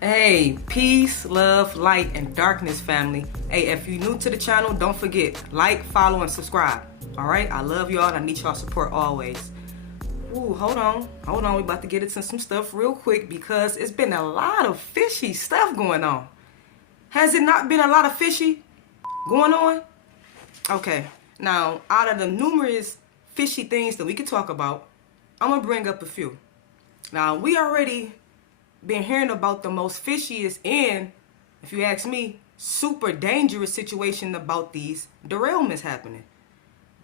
Hey, peace, love, light, and darkness, family. Hey, if you're new to the channel, don't forget, like, follow, and subscribe. Alright? I love y'all and I need y'all support always. Ooh, hold on. We about to get into some stuff real quick because it's been a lot of fishy stuff going on. Has it not been a lot of fishy going on? Okay. Now, out of the numerous fishy things that we could talk about, I'm going to bring up a few. Now, we already been hearing about the most fishiest and, if you ask me, super dangerous situation about these derailments happening.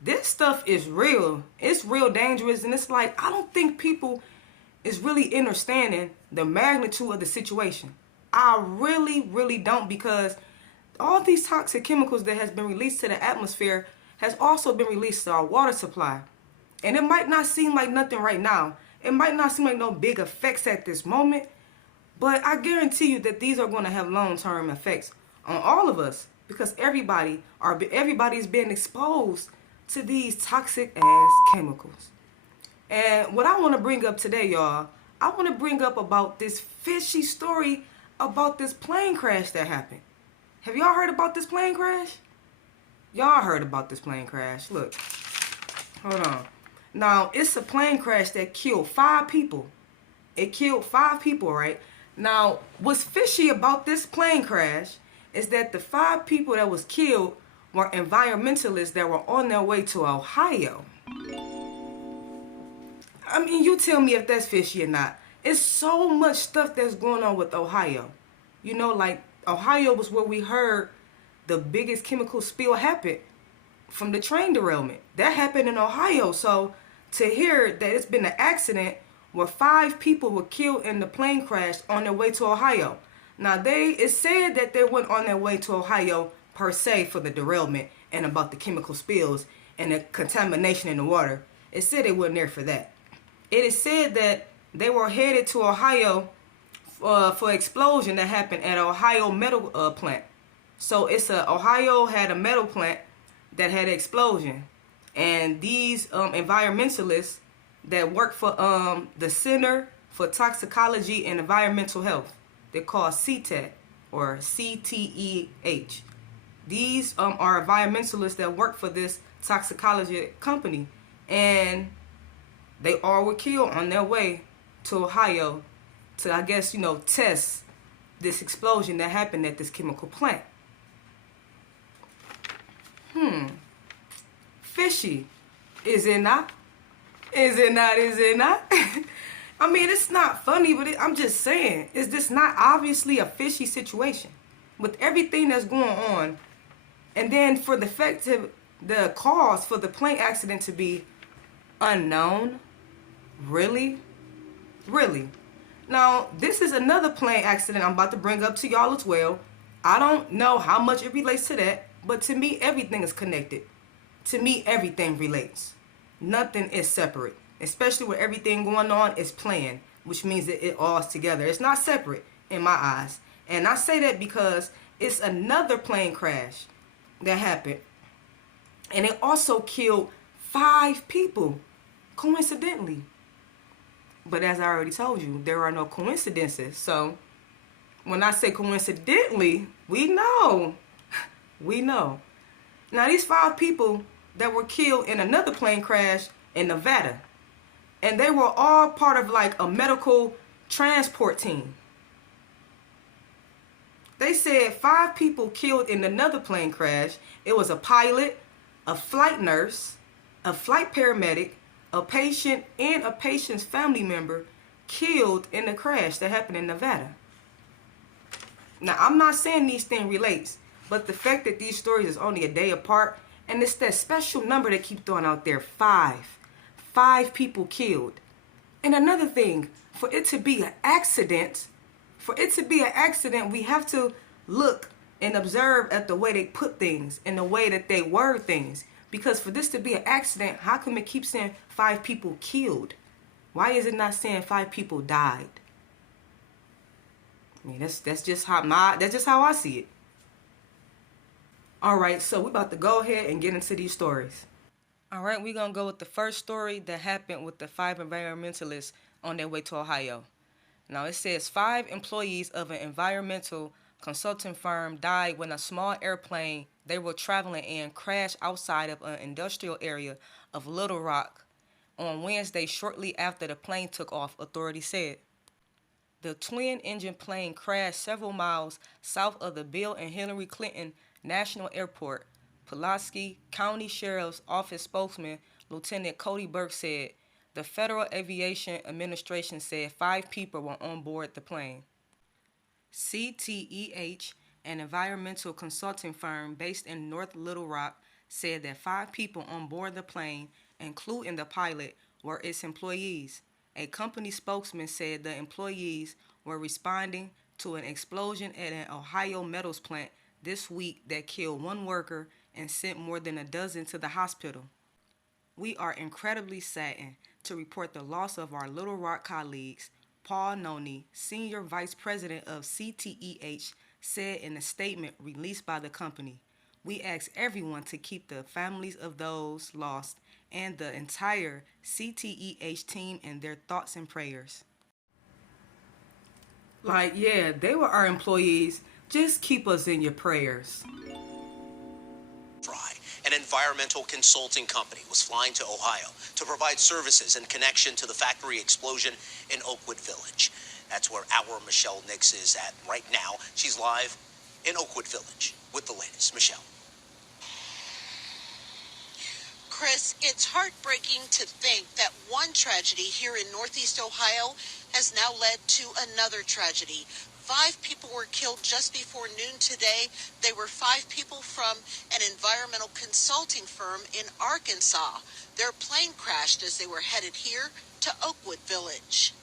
This stuff is real. It's real dangerous, and it's like I don't think people is really understanding the magnitude of the situation. I really don't, because all these toxic chemicals that has been released to the atmosphere has also been released to our water supply. And it might not seem like nothing right now. It might not seem like no big effects at this moment, but I guarantee you that these are going to have long-term effects on all of us, because everybody's being exposed to these toxic ass chemicals. And what I want to bring up today, y'all, I want to bring up about this fishy story about this plane crash that happened. Have y'all heard about this plane crash? Y'all heard about this plane crash. Look, hold on. Now, it's a plane crash that killed 5 people. It killed 5 people, right? Now, what's fishy about this plane crash is that the 5 people that was killed were environmentalists that were on their way to Ohio. I mean, you tell me if that's fishy or not. It's so much stuff that's going on with Ohio. You know, like, Ohio was where we heard the biggest chemical spill happen from the train derailment. That happened in Ohio. So to hear that it's been an accident where 5 people were killed in the plane crash on their way to Ohio. Now, it said that they went on their way to Ohio per se for the derailment and about the chemical spills and the contamination in the water. It said they weren't there for that. It is said that they were headed to Ohio for explosion that happened at Ohio metal plant. So Ohio had a metal plant that had an explosion, and these environmentalists that work for the Center for Toxicology and Environmental Health, they're called CTEH or CTEH. These are environmentalists that work for this toxicology company, and they all were killed on their way to Ohio to, I guess, test this explosion that happened at this chemical plant. Fishy, is it not? Is it not? Is it not? I mean, it's not funny, but I'm just saying, is this not obviously a fishy situation with everything that's going on? And then for the cause for the plane accident to be unknown? Really? Really? Now, this is another plane accident I'm about to bring up to y'all as well. I don't know how much it relates to that, but to me, everything is connected. To me, everything relates. Nothing is separate, especially with everything going on is planned, which means that it all's together. It's not separate in my eyes. And I say that because it's another plane crash that happened, and it also killed 5 people, coincidentally. But as I already told you, there are no coincidences. So when I say coincidentally, we know. We know. Now, these 5 people that were killed in another plane crash in Nevada, and they were all part of like a medical transport team. They said 5 people killed in another plane crash. It was a pilot, a flight nurse, a flight paramedic, a patient, and a patient's family member killed in the crash that happened in Nevada. Now, I'm not saying these things relates, but the fact that these stories is only a day apart, and it's that special number they keep throwing out there, 5. 5 people killed. And another thing, for it to be an accident, we have to look and observe at the way they put things and the way that they word things. Because for this to be an accident, how come it keeps saying 5 people killed? Why is it not saying 5 people died? I mean, that's just how I see it. All right, so we're about to go ahead and get into these stories. All right, we're going to go with the first story that happened with the 5 environmentalists on their way to Ohio. Now it says 5 employees of an environmental consulting firm died when a small airplane they were traveling in crashed outside of an industrial area of Little Rock on Wednesday shortly after the plane took off, authorities said. The twin-engine plane crashed several miles south of the Bill and Hillary Clinton National Airport. Pulaski County Sheriff's Office spokesman Lieutenant Cody Burke said the Federal Aviation Administration said 5 people were on board the plane. CTEH, an environmental consulting firm based in North Little Rock, said that 5 people on board the plane, including the pilot, were its employees. A company spokesman said the employees were responding to an explosion at an Ohio metals plant this week that killed 1 worker and sent more than a dozen to the hospital. We are incredibly saddened to report the loss of our Little Rock colleagues, Paul Noni, Senior Vice President of CTEH, said in a statement released by the company. We ask everyone to keep the families of those lost and the entire CTEH team in their thoughts and prayers. Like, yeah, they were our employees. Just keep us in your prayers. An environmental consulting company was flying to Ohio to provide services in connection to the factory explosion in Oakwood Village. That's where our Michelle Nix is at right now. She's live in Oakwood Village with the latest. Michelle. Chris, it's heartbreaking to think that one tragedy here in Northeast Ohio has now led to another tragedy. 5 people were killed just before noon today. They were 5 people from an environmental consulting firm in Arkansas. Their plane crashed as they were headed here to Oakwood Village.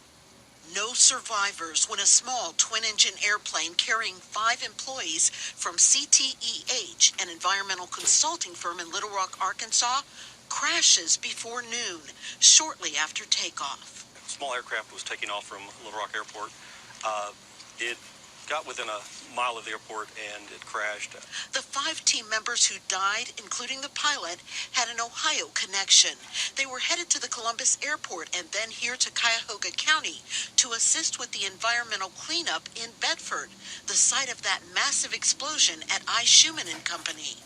No survivors when a small twin-engine airplane carrying 5 employees from CTEH, an environmental consulting firm in Little Rock, Arkansas, crashes before noon, shortly after takeoff. A small aircraft was taking off from Little Rock Airport. It got within a mile of the airport and it crashed. The 5 team members who died, including the pilot, had an Ohio connection. They were headed to the Columbus Airport and then here to Cuyahoga County to assist with the environmental cleanup in Bedford, the site of that massive explosion at I. Schumann and Company.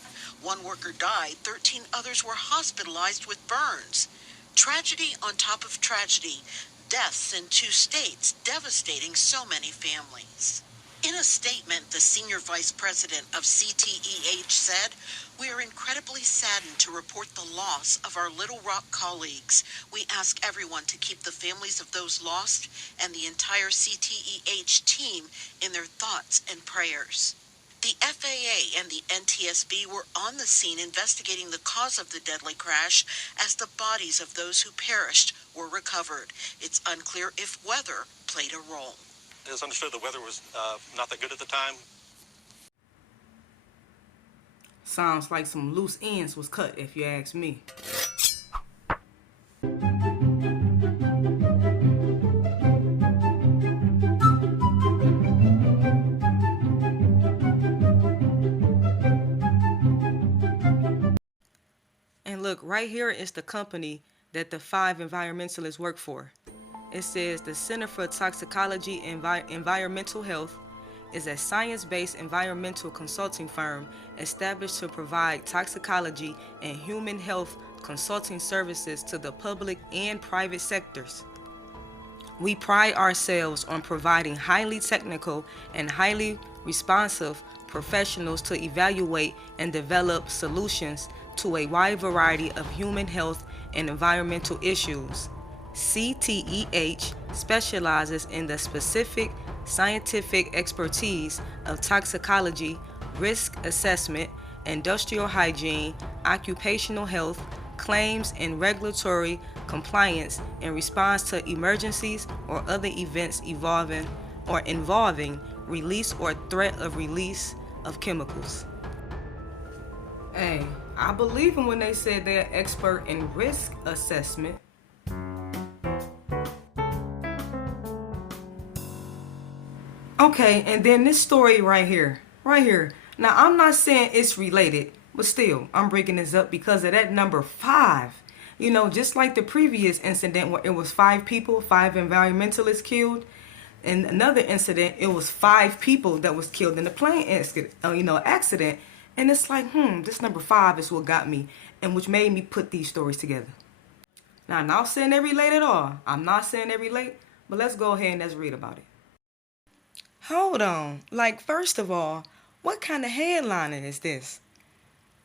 1 worker died, 13 others were hospitalized with burns. Tragedy on top of tragedy. Deaths in 2 states, devastating so many families. In a statement, the senior vice president of CTEH said, "We are incredibly saddened to report the loss of our Little Rock colleagues. We ask everyone to keep the families of those lost and the entire CTEH team in their thoughts and prayers." The FAA and the NTSB were on the scene investigating the cause of the deadly crash as the bodies of those who perished were recovered. It's unclear if weather played a role. It's understood the weather was not that good at the time. Sounds like some loose ends was cut, if you ask me. And look, right here is the company that the 5 environmentalists work for. It says the Center for Toxicology and Environmental Health is a science-based environmental consulting firm established to provide toxicology and human health consulting services to the public and private sectors. We pride ourselves on providing highly technical and highly responsive professionals to evaluate and develop solutions to a wide variety of human health and environmental issues. CTEH specializes in the specific scientific expertise of toxicology, risk assessment, industrial hygiene, occupational health, claims and regulatory compliance in response to emergencies or other events involving release or threat of release of chemicals. Hey, I believe them when they said they're expert in risk assessment. Okay, and then this story right here. Now, I'm not saying it's related, but still, I'm bringing this up because of that number 5. You know, just like the previous incident where it was 5 people, 5 environmentalists killed, In another incident, it was 5 people that was killed in the plane accident. And it's like, this number 5 is what got me, and which made me put these stories together. Now, I'm not saying they relate at all. I'm not saying they relate, but let's go ahead and let's read about it. Hold on. Like, first of all, what kind of headline is this?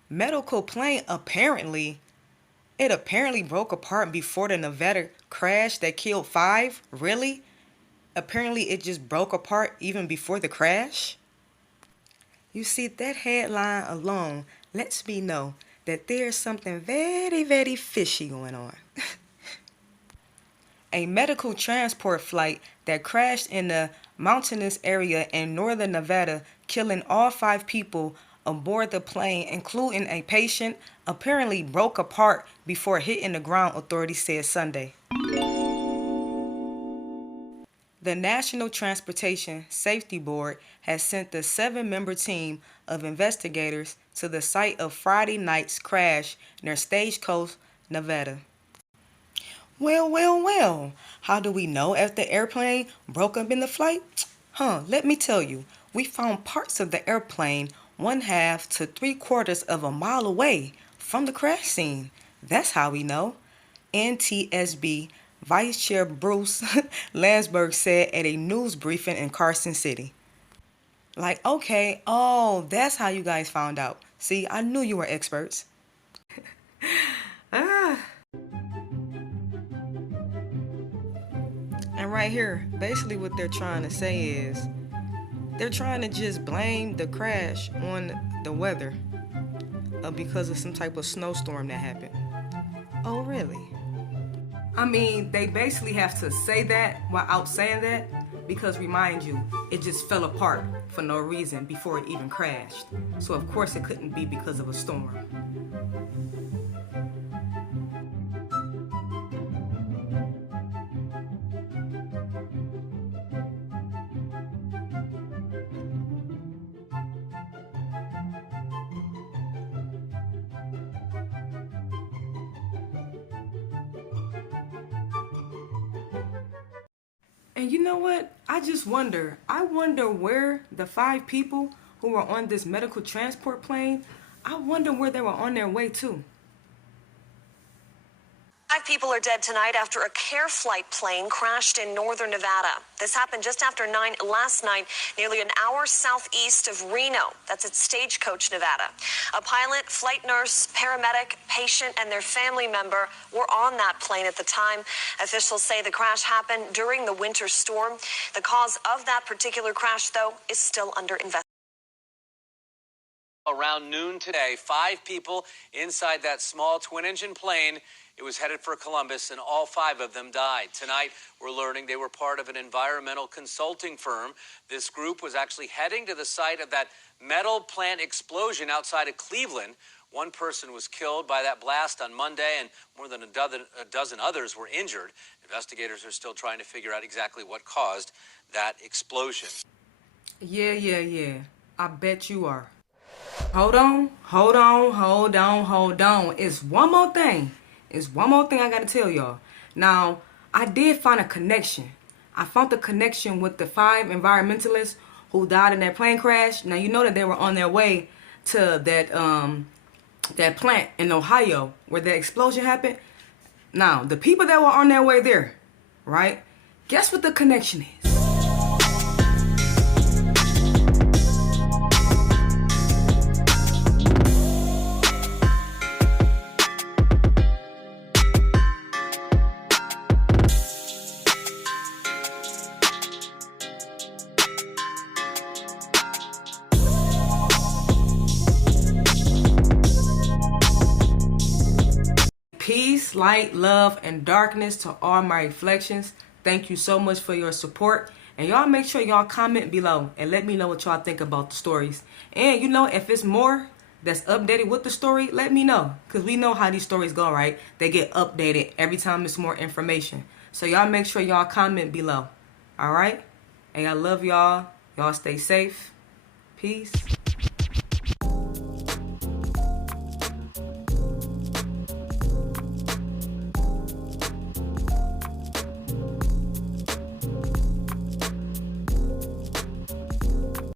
Medical plane apparently broke apart before the Nevada crash that killed 5? Really? Apparently it just broke apart even before the crash? You see, that headline alone lets me know that there's something very, very fishy going on. A medical transport flight that crashed in the mountainous area in northern Nevada, killing all 5 people aboard the plane, including a patient, apparently broke apart before hitting the ground, authorities said Sunday. The National Transportation Safety Board has sent the 7-member team of investigators to the site of Friday night's crash near Stagecoach, Nevada. Well, how do we know if the airplane broke up in the flight? Let me tell you, we found parts of the airplane 1/2 to 3/4 of a mile away from the crash scene. That's how we know. NTSB Vice Chair Bruce Landsberg said at a news briefing in Carson City. Like, okay, that's how you guys found out. See, I knew you were experts. And right here, basically what they're trying to say is, they're trying to just blame the crash on the weather because of some type of snowstorm that happened. Oh, really? I mean, they basically have to say that without saying that, because remind you, it just fell apart for no reason before it even crashed. So of course it couldn't be because of a storm. And you know what? I wonder where the 5 people who were on this medical transport plane, I wonder where they were on their way to. 5 people are dead tonight after a care flight plane crashed in northern Nevada. This happened just after 9 last night, nearly an hour southeast of Reno. That's at Stagecoach, Nevada. A pilot, flight nurse, paramedic, patient, and their family member were on that plane at the time. Officials say the crash happened during the winter storm. The cause of that particular crash, though, is still under investigation. Around noon today, 5 people inside that small twin-engine plane. It was headed for Columbus, and all 5 of them died. Tonight, we're learning they were part of an environmental consulting firm. This group was actually heading to the site of that metal plant explosion outside of Cleveland. 1 person was killed by that blast on Monday, and more than a dozen others were injured. Investigators are still trying to figure out exactly what caused that explosion. Yeah. I bet you are. Hold on. It's one more thing I gotta tell y'all. Now, I did find a connection. I found the connection with the 5 environmentalists who died in that plane crash. Now, you know that they were on their way to that plant in Ohio where the explosion happened. Now, the people that were on their way there, right? Guess what the connection is? Peace, light, love, and darkness to all my reflections. Thank you so much for your support. And y'all make sure y'all comment below and let me know what y'all think about the stories. And you know, if it's more that's updated with the story, let me know. Because we know how these stories go, right? They get updated every time there's more information. So y'all make sure y'all comment below. Alright? And I love y'all. Y'all stay safe. Peace.